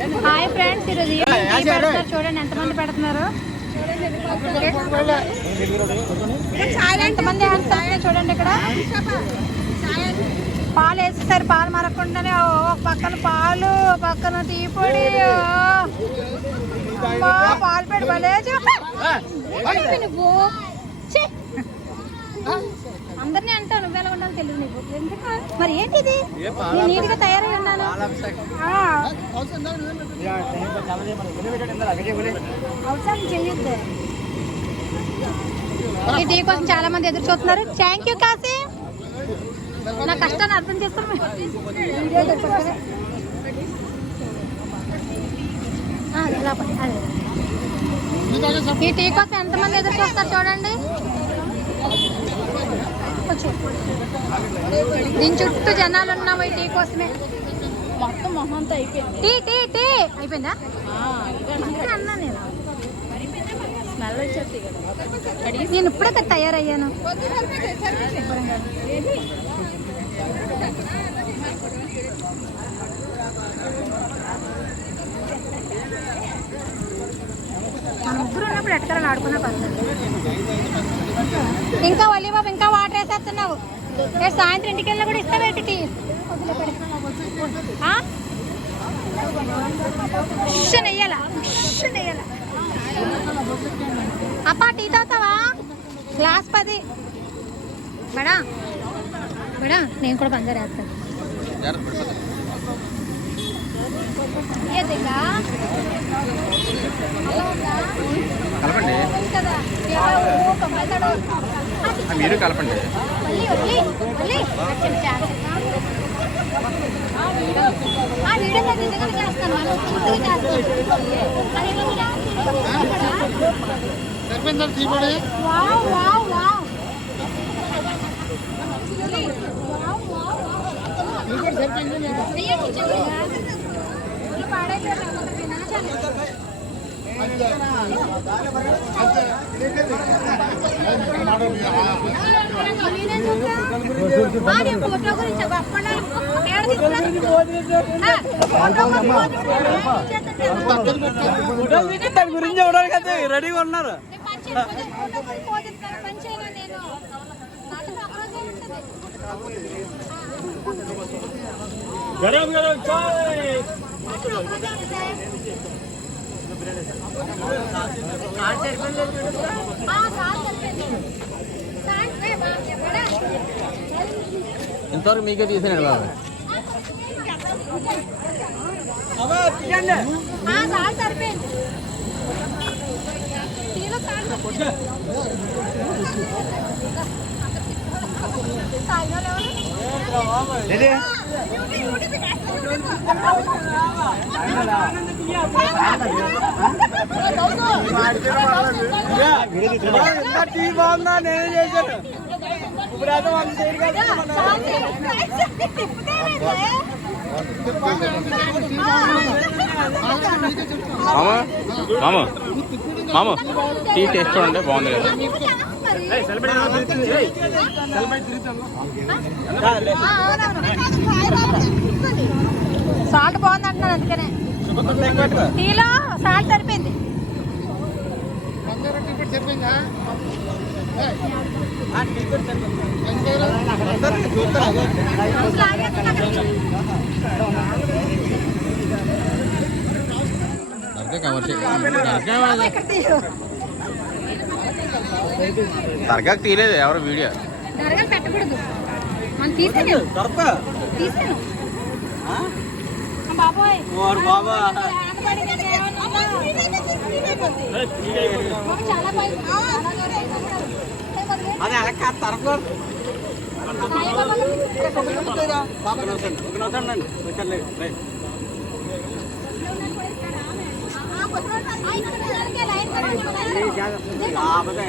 Hi friends, ఈరోజు చూడండి ఎంతమంది పెడుతున్నారు. ఎంతమంది చూడండి. ఇక్కడ పాలు వేసేసారు. పాలు మరకుండానే ఒక పక్కన పాలు, పక్కన టీ పొడి, పాలు పెట్టి భలే నువ్వు అందరినీ అంటావు. నువ్వు ఎలా ఉండాలో తెలియదు నీకు. ఎందుకు మరి ఏంటిది? నేను నీట్గా తయారై ఉన్నాను. అవసరం చెయ్యొద్దు. ఈ టీ కోసం చాలా మంది ఎదురు చూస్తున్నారు. థ్యాంక్ యూ కాశీ, నా కష్టాన్ని అర్థం చేస్తాను. ఈ టీ కోసం ఎంతమంది ఎదురు చూస్తారు చూడండి. దీని చుట్టూ జనాలు ఉన్నాము ఈ టీ కోసమే. మొత్తం మొహంతో అయిపోయింది. టీ టీ టీ అయిపోయిందా? అన్నా నేను స్మెల్ వచ్చేది కదా. నేను ఇప్పుడే కదా తయారయ్యాను. మన ముగ్గురు ఉన్నప్పుడు ఎట్టకలని ఆడుకున్నా పర్లేదు. ఇంకా వల్లి బాబు ఇంకా వాటర్ వేసేస్తున్నావు. సాయంత్రం ఇంటికి వెళ్ళినా కూడా ఇస్తావు ఏంటి టీ? నెయ్యాలా నెయ్యాలా? అప్పా టీ తాగుతావా? గ్లాస్ 10 బడా బడా. నేను కూడా పంచదార వేస్తాను. మీరు కలపండి. దాని గురించి చూడాలి కదా, రెడీగా ఉన్నారు. గరం గరం చాయ్. ఇంతవరకు మీకే తీసాను బాబు. టీ బాగుందా? నేనే చేశాను. ఇప్పుడు అయితే మామ టీ టేస్ట్ చూడండి, బాగుంది కదా. సాల్ట్ బాగుంది అంటున్నాను, అందుకనే టీలో సాల్ట్ సరిపోయింది. దర్గాకి తీయలేదు ఎవరు వీడియో. దర్గా పెట్టకూడదు, మనం తీసాను తీసాను. బాబోయ్ అది అలా కాదు తరగకూడదు.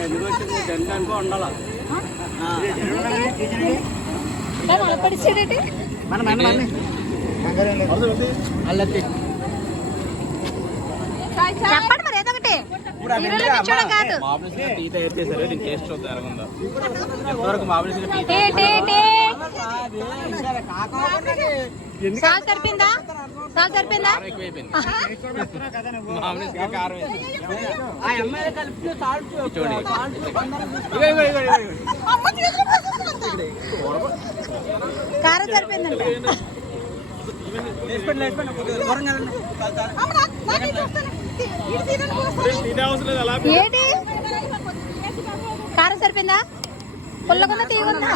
ఎందుకు వచ్చింది జనగానికో ఉండాలి. పడిచేదేంటి? చెప్పండి మరి ఏదో ఒకటి. కాదు టీ తయారు చేశారు, దీని టేస్ట్ చూద్దాం ఎలా ఉందో. ఎంతవరకు మామూలు సాల్ సరిపోయిందా? సాల్ సరిపోయిందా? ఎక్కువైపోయింది ఆహా. మామూలు ఇసుక కారం వేసి. ఆ అమ్మాయి కలిపి సాల్ట్ చూడండి. కారం సరిపోయిందంట. ఏంటి కారం సరిపోయిందా? పుల్లగుందా తీయగుందా?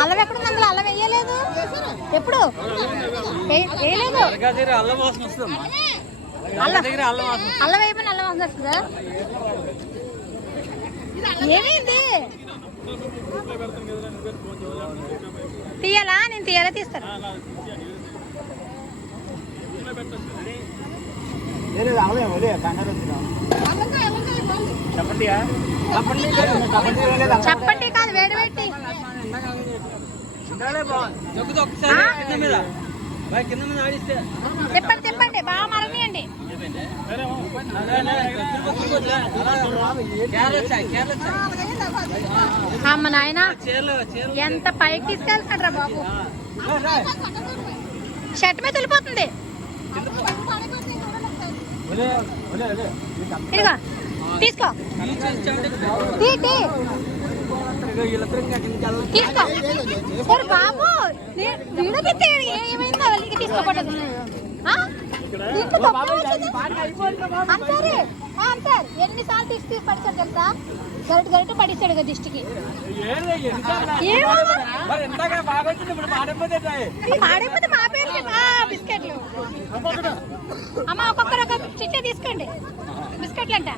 అల్లం ఎక్కడుంది? అందులో అల్లం వేయలేదు. ఎప్పుడు వేయలేదు. అల్లం వాసన వస్తుందమ్మా. అల్లం దగ్గర అల్లం వాసన. అల్లం వేయమని అల్లం వాసన వస్తుందా? ఏమైంది? తీయాలా? నేను తీయాలా? తీస్తాను. చప్పటి కాదు, వేడి పెట్టి. కింద మీద ఆడిస్తే తిప్పండి తిప్పండి, బాగా మరనియండి. అమ్మ నాయన ఎంత పైకి తీసుకెళ్తాడ్రా బాబు. షర్ట్ మీద వెళ్ళిపోతుంది. ఇదిగో తీసుకో, తీ, తీ. తీసుకో. సరే బాబు, వీడియో పెట్టి ఏమైందో వాళ్ళకి తీసుకోకూడదు. అంటారు ఎన్నిసార్లు తీసి పడిచాడు తెలుసా? గరిట పడిస్తాడు కదా దిష్టికి. మాడైపోతే మా పేరు బిస్కెట్లు. అమ్మ ఒక్కొక్కరు ఒక చిచ్చే తీసుకోండి. బిస్కెట్లు అంట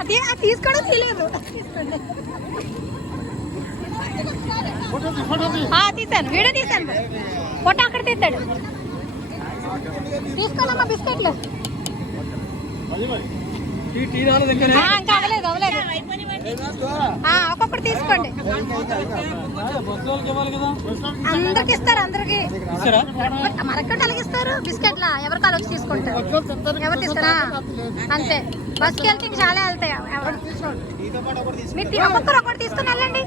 అది తీసుకోవడం తెలియదు. తీసాను, వీడియో తీసాను. ఫోటో అక్కడ తీస్తాడు. తీసుకోనమ్మా బిస్కెట్లు. ఇంకా అవ్వలేదు అవ్వలేదు. ఒక్కొక్కటి తీసుకోండి. అందరికి ఇస్తారు, అందరికి మరొక్కటి అలాగిస్తారు. బిస్కెట్లా ఎవరికి అలా వచ్చి తీసుకుంటారు. ఎవరు తీస్తారా? అంతే. బస్కి వెళ్తే ఇంక చాలా వెళ్తాయి. మీరు ఒక్కొక్కరు ఒక్కటి తీసుకుని వెళ్ళండి.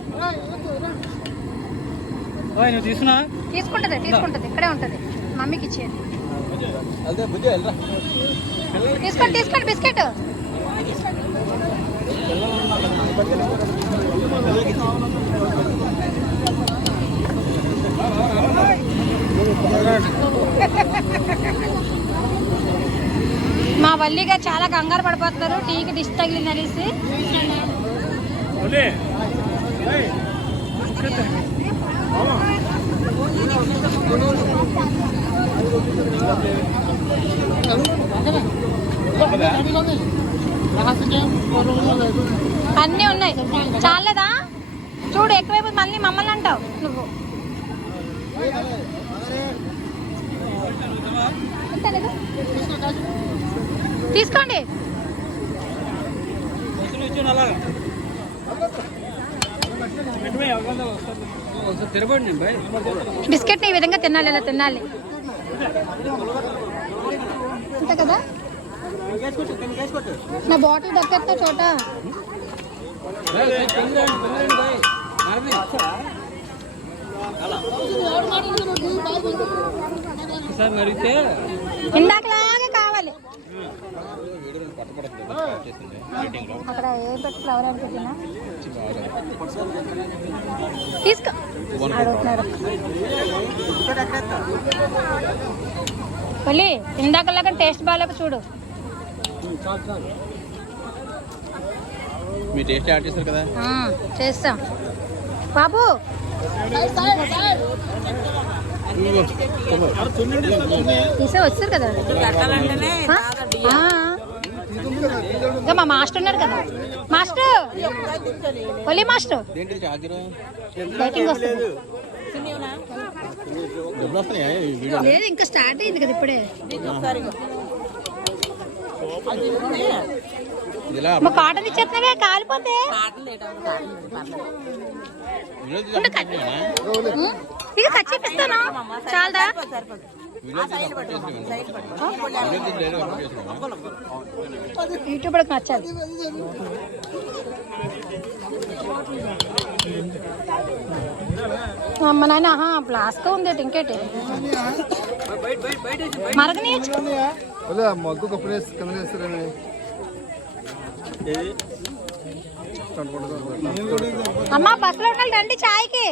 తీసుకుంటది తీసుకుంటది, ఇక్కడే ఉంటది. మమ్మీకి ఇచ్చేది. తీసుకోండి తీసుకోండి బిస్కెట్. మా వల్లిగా చాలా కంగారు పడిపోతున్నారు. టీకి డిష్ తగిలింది అనేసి. అన్నీ ఉన్నాయి. చాలేదా? చూడు ఎక్కువైపు మళ్ళీ మమ్మల్ని అంటావు నువ్వు. తీసుకోండి. బిస్కెట్ ఈ విధంగా తినాలి, ఇలా తినాలి అంతే కదా. నా బాటిల్ దక్కేస్తా చోట. ఇందాకలాగే కావాలి. అక్కడ ఏం పెట్టి ఫ్లవర్ అని పెట్టినా తీసుకో. అడుగుతున్నారు మళ్ళీ ఇందాకలాగా టేస్ట్ బాగాలేక చూడు. మీ టేస్ట్ యాడ్ చేస్తారు కదా. చేస్తాం బాబు. తీసే వచ్చారు కదా. ఇంకా మా మాస్టర్ ఉన్నారు కదా. మాస్టర్ ఒలి మాస్టర్ లైటింగ్ వస్తుంది. లేదు ఇంకా స్టార్ట్ అయింది కదా ఇప్పుడే. మా కాటన్ ఇచ్చేస్తున్నావే కాలిపోతే. ఇక కచ్చి చూపిస్తాను. చాలదా? యూట్యూబ్ కూడా నచ్చాలి. అమ్మ నాయన ప్లాస్క్ ఉంది ఇంకేటి మరగని మగ్గు కప్పులేసి కింద వేస్తారని అమ్మ బస్సులో ఉండాలి రండి చాయ్కి.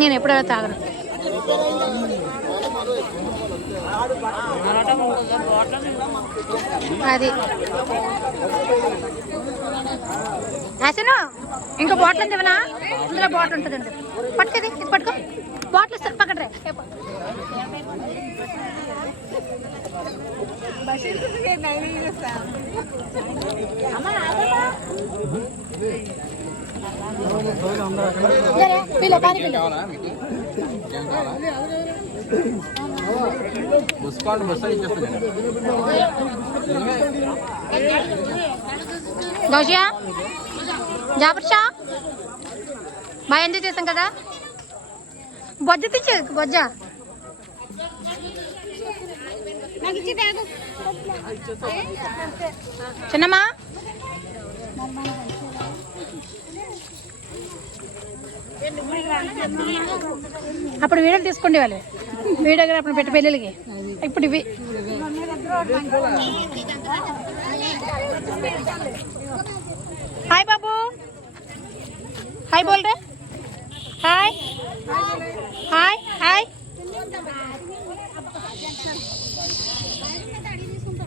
నేను ఎప్పుడైనా తాగను. అది యాసను ఇంకో బాటిల్ ఉంది ఇవ్వనా? ఇందులో బాటిల్ ఉంటుందండి. పట్టుకది ఇది పట్టుకో. బాటిల్ ఇస్తారు పక్కన రే. గౌషియా జాపర్షా బాగా ఎంజాయ్ చేసాం కదా. బొజ్జ తెచ్చే బొజ్జ చిన్నమ్మా. అప్పుడు వీడియోలు తీసుకోండి వాళ్ళు వీడియోగ్రాఫర్ పెట్టి పెళ్ళిళ్ళకి. ఇప్పుడు ఇవి హాయ్ బాబు హాయ్ బోల్ రే. Hi hi hi